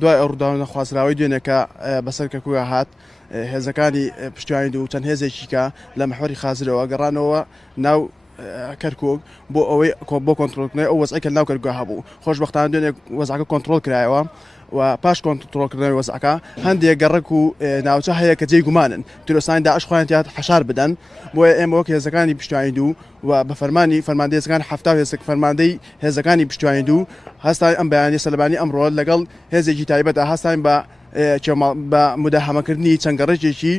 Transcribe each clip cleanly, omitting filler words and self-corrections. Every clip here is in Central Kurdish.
دوای ئەو ڕووداوە نەخوازراوەی دوێنێکە بەسەر کەرکووک هات هێزەکانی پشتیوانی و چەند هێزێکیکە لە محوەری خازرەوە گەڕانەوە ناو کەرکووک بۆ ئەوەی بۆ کۆنتترۆلکردنەوەی ئەو وەزعکە ناو کەرگووە هەبوو خۆشبەختانە دوێنێ وەزعکە کۆنتترۆل کرایەوە و پاش کۆنتترۆلکردنەوەی وەزعکە هەندێک گەڕک و ناوچە هەیە کە جێی گومانن تیرۆسانی داعش خۆیان تیات حەشار بدەن بۆیە ئێمە وەک هێزەکانی پشتیوانی دوو و بە فەرمانی فەرماندەیەکان هەفتا هێزێک فەرماندەی هێزەکانی پشتیوانی دوو هەستان ئەم بەیانی سەلبانی ئەمڕۆ لەگەڵ هێزێکی تایبەتە هەستان بە مداهەمەکردنی چەند گەڕێکێکی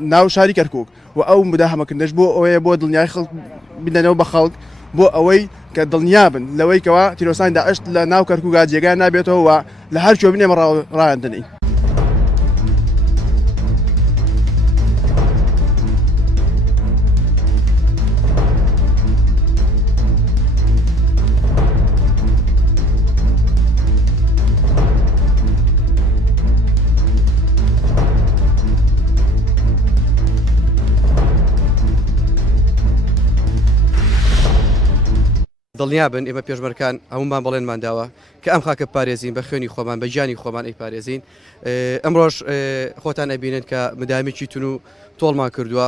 ناو شاری کەرکووک و ئەو مداهەمەکردنش بۆ ئەوەیە بۆ دڵنیای خەڵک بدەنەوە بە خەڵک بۆ ئەوەی کە دڵنیابن لەوەی کەوا تیرۆسانی داعش لە ناو کەرکووکا جێگای نابێتەوە و لە هەر کوێ بنێمە ڕایاندنی. دڵنیا بن ئێمە پێشمەرکان هەمومان بەڵێنمان داوە کە ئەم خاکە پارێزین بە خوێنی خۆمان بە گیانی خۆمان ئەی پارێزین ئەمڕۆژ خۆتان ئەبینن کە مدامێکی تون و تۆڵمان کردووە